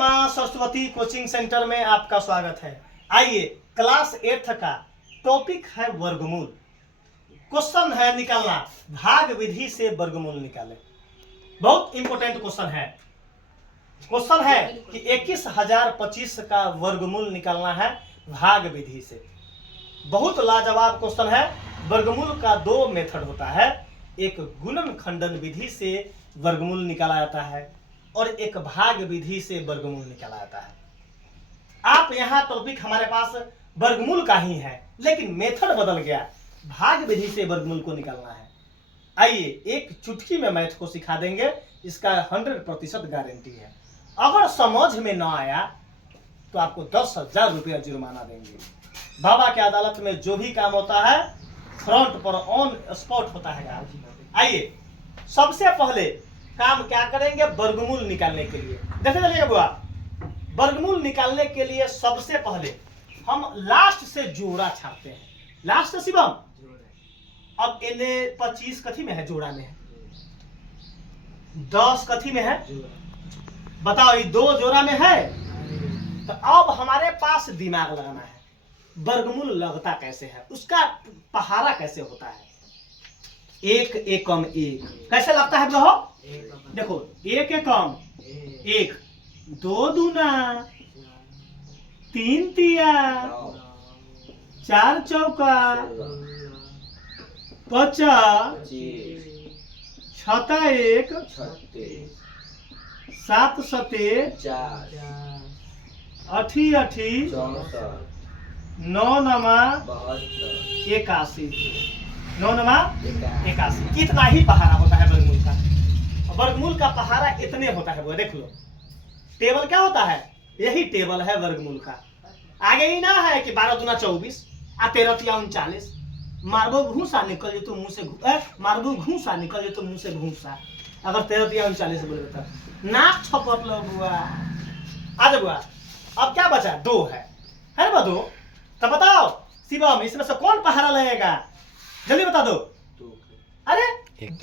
माँ Saraswati coaching centre में आपका स्वागत है। आइए, क्लास 8 का टॉपिक है वर्गमूल। क्वेश्चन है निकालना, भाग विधि से वर्गमूल निकालें। बहुत इंपॉर्टेंट क्वेश्चन है। क्वेश्चन है कि 21,025 का वर्गमूल निकालना है भाग विधि से। बहुत लाजवाब क्वेश्चन है। वर्गमूल का दो मेथड होता है, एक गुणन खंडन विधि से वर्गमूल निकाला जाता है और एक भाग विधि से वर्गमूल निकाला जाता है। आप यहाँ टॉपिक हमारे पास वर्गमूल का ही है, लेकिन मेथड बदल गया, भाग विधि से वर्गमूल को निकालना है। आइए, एक चुटकी में मैथ को सिखा देंगे, इसका 100% गारंटी है। अगर समझ में ना आया तो आपको 10,000 रुपया जुर्माना देंगे। बाबा की अदालत में जो भी काम होता है फ्रंट पर ऑन स्पॉट होता है। आइए, सबसे पहले काम क्या करेंगे, वर्गमूल निकालने के लिए। देखते चलिएगा बुआ, वर्गमूल निकालने के लिए सबसे पहले हम लास्ट से जोड़ा छापते हैं। लास्ट से शिवम, अब इन्हें 25 कथी में है, जोड़ा में है। 10 कथी में है, बताओ, ये 2 जोड़ा में है। तो अब हमारे पास दिमाग लगाना है, वर्गमूल लगता कैसे है, उसका पहाड़ा कैसे होता है। 1 एकम 1 कैसे लगता है ब्रो? देखो, 1 एकम 1, 2 दूना 3 तिया 4 चौका 50 6 1 7 सते 8 8 9 नमा 81 9 नमा 81। इतना ही पहाड़ा होता है वर्गमूल का। वर्गमूल का पहाड़ा इतने होता है वो, देख लो। टेबल क्या होता है, यही टेबल है वर्गमूल का। आगे ही ना है कि 12 दूना 24 आ 13 तिया 39। मारबो घूसा निकल जे तो मुंह से मारबो घूसा निकल जे तो मुंह से घूसा। अगर 13 तिया 39 बोले तो नाक छपट लो बुआ। आ जा बुआ, अब क्या बचा, 2 है ना 2। तो बताओ शिवम, इसमें से कौन पहाड़ा लगेगा, जल्दी बता दो। अरे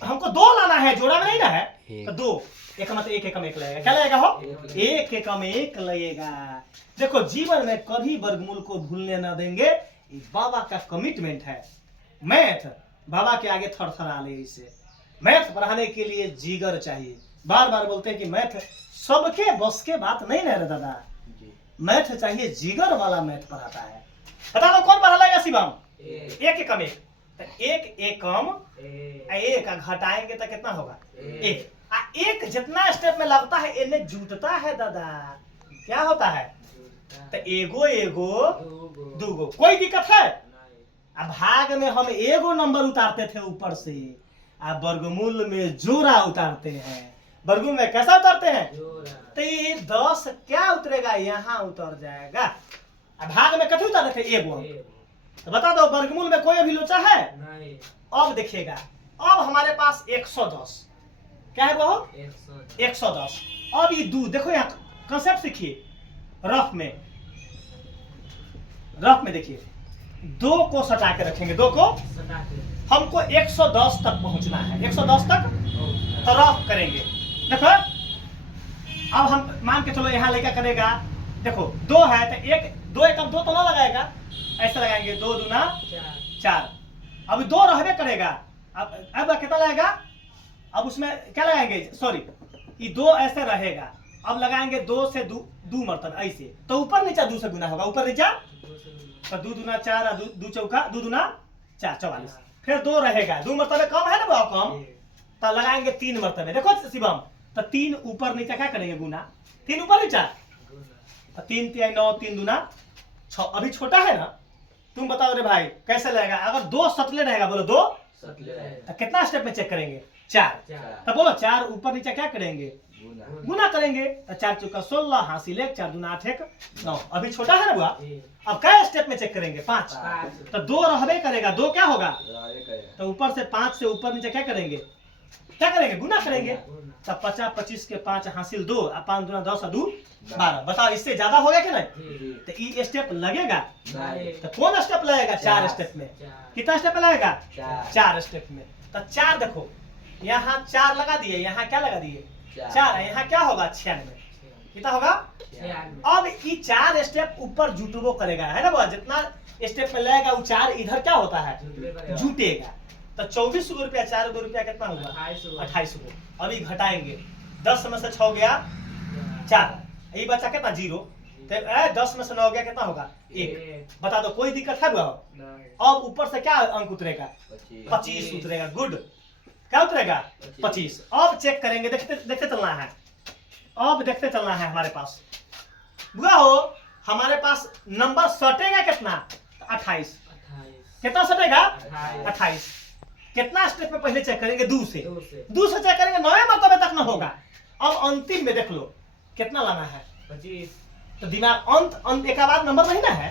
हमको 2 लाना है, जोड़ा में नहीं ना है। तो 2 एक मत 1 एकम 1 लगेगा। क्या लगेगा हो, 1 एकम 1 लगेगा। देखो, जीवन में कभी वर्गमूल को भूलने ना देंगे, ये बाबा का कमिटमेंट है। मैथ बाबा के आगे थरथरा ले। इसे मैथ पढ़ाने के लिए जिगर चाहिए। बार बार बोलते हैं कि मैथ सबके बस के बात नहीं है दादा, मैथ चाहिए, जिगर वाला मैथ पढ़ाता है। बता दो कौन पढ़ा लेगा शिवम? 1 एकम 1। 1 एकम 1 घटाएंगे तो कितना होगा, 1। 1 जितना स्टेप में लगता है इन्हें जुटता है दादा। क्या होता है, तो एगो एगो दूगो। कोई दिक्कत है? अब भाग में हम एगो नंबर उतारते थे ऊपर से, अब वर्गमूल में जोड़ा उतारते हैं। वर्गमूल में कैसा उतारते हैं, तो ये 10 क्या उतरेगा, यहाँ उतर जाएगा। अब भाग में कथी उतारे थे, एगो। तो बता दो वर्गमूल में कोई अभी लोचा है नहीं। अब देखिएगा, अब हमारे पास 110 क्या है वो, 110। अब ये 2 देखो, यहाँ कंसेप्ट सीखिए। रफ में देखिए, 2 को सटा के रखेंगे, 2 को हमको 110 तक पहुंचना है। 110 तक तो रफ करेंगे। देखो, अब हम मान के चलो यहाँ लेकर करेगा। देखो 2 है तो 2 एकम 2 तो ना लगाएगा, ऐसे लगाएंगे, 2 दूना 4। अभी 2 रहबे करेगा। अब कितना लगेगा, अब उसमें क्या लगाएंगे, सॉरी, ये 2 ऐसे रहेगा। अब लगाएंगे 2 से 2 मरतबा ऐसे, तो ऊपर नीचा 2 से गुना होगा, ऊपर नीचा। तो 2 दूना 4, 2 चौका 2 दूना 4 44। फिर 2 रहेगा, 2 मरतबे कम है ना बहुत कम, तो लगाएंगे 3 मरतबे। देखो शिवम, तो 3 ऊपर नीचा क्या करेंगे, गुना। 3 ऊपर नीचा, तो 3 तिया 9, 3 दूना 6। अभी छोटा है ना, तुम बताओ रे भाई कैसे लगेगा। अगर 2 सतले रहेगा, बोलो 2 सतले रहेगा, तो कितना स्टेप में चेक करेंगे, 4। तो बोलो 4 ऊपर नीचे क्या करेंगे, गुना करेंगे। तो 4 चौका 16 हासिल 1, 4 दूना 8 1 9। अभी छोटा है ना बुआ। अब क्या स्टेप में चेक करेंगे, 5। तो 2 रहबे करेगा, 2 क्या होगा, तो ऊपर से 5 से ऊपर नीचे क्या करेंगे, गुना करेंगे। तब 50 25 के 5 हासिल 2, 5 दूना 10 और 2 12। बताओ इससे ज्यादा हो गया कि नहीं? तो ये स्टेप लगेगा, तो कौन स्टेप लगेगा, 4 स्टेप में। कितना स्टेप लगेगा, 4 स्टेप में। तो 4 देखो, यहाँ 4 लगा दिए, यहाँ क्या लगा दिए, 4। यहाँ क्या होगा, 96। कितना होगा, अब ये 4 स्टेप ऊपर जुटबो करेगा, है ना? जितना स्टेप में लगेगा वो 4 इधर क्या होता है, जुटेगा। तो 24 गो रुपया, 4 गो रुपया कितना हुआ, 28 गो। अभी घटाएंगे, 10 में से 6 गया 4, ये बचा कितना 0। तो 10 में से 9 गया कितना होगा 1। बता दो कोई दिक्कत है? अब ऊपर से क्या अंक उतरेगा, 25 उतरेगा। गुड, क्या उतरेगा 25। अब चेक करेंगे, देखते चलना है, अब देखते चलना है। हमारे पास बुआ हो, हमारे पास नंबर सटेगा कितना, 28। कितना सटेगा 28। कितना स्टेप में पहले चेक करेंगे, 2 से चेक करेंगे, 9वें मर्तबे तक ना होगा। अब अंतिम में देख लो कितना लाना है, 25। तो दिमाग अंत एक बाद नंबर नहीं ना है,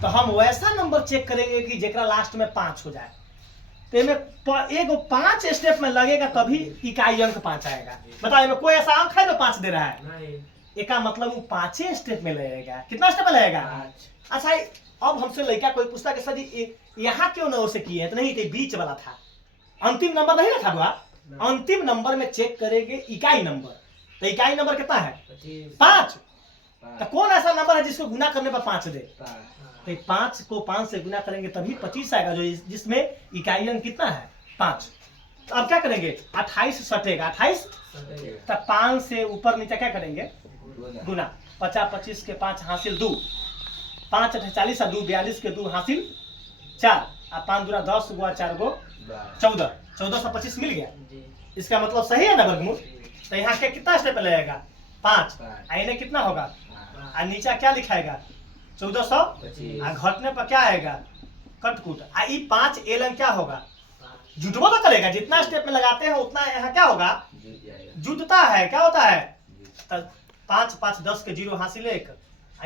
तो हम वैसा नंबर चेक करेंगे कि जेकरा लास्ट में 5 हो जाए। तो एगो 5 स्टेप में लगेगा तभी इकाई अंक 5 आएगा। बताओ इनमें कोई ऐसा अंक है जो 5 दे रहा है? एक मतलब वो 5 स्टेप में लगेगा। कितना स्टेप में लगेगा? 5। अच्छा, अब हमसे लड़का कोई पूछता कि सर जी यहाँ क्यों ना उसे किए हैं? तो नहीं, तो बीच वाला था, अंतिम नंबर नहीं ना था बुआ। अंतिम नंबर में चेक करेंगे इकाई नंबर। तो इकाई नंबर कितना है, 5। तो कौन ऐसा नंबर है जिसको गुना करने पर 5 दे? तो 5 को 5 से गुना करेंगे तभी 25 आएगा, जो जिसमें इकाई अंक कितना है, 5। तो अब क्या करेंगे, 28 सटेगा, 28। तो 5 से ऊपर नीचे क्या करेंगे, गुना। 50 25 के 5 हासिल 2, 5 40 2 42 के 2 हासिल 4, और 5 दूना 10 गुआ 4 गो 14, 14 से 25 मिल गया। इसका मतलब सही है ना वर्गमूल? तो यहाँ के कितना स्टेप लगेगा, 5। आईने कितना होगा, और नीचे क्या लिखाएगा, 1425। घटने पर क्या आएगा, कटकुट। 5 एलन क्या होगा, जुटबो तो करेगा। जितना स्टेप में लगाते हैं उतना यहाँ क्या होगा, जुटता है। क्या होता है, 5 5 10 के 0 हासिल 1,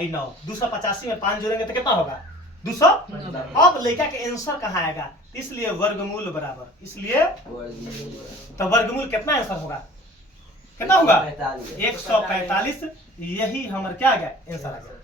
9। 285 में 5 जोड़ेंगे तो कितना होगा, 200। अब लड़का के आंसर कहाँ आएगा, इसलिए वर्गमूल बराबर, इसलिए तो वर्गमूल कितना आंसर होगा, कितना होगा 145। यही हमारा क्या आ गया, आंसर आ गया।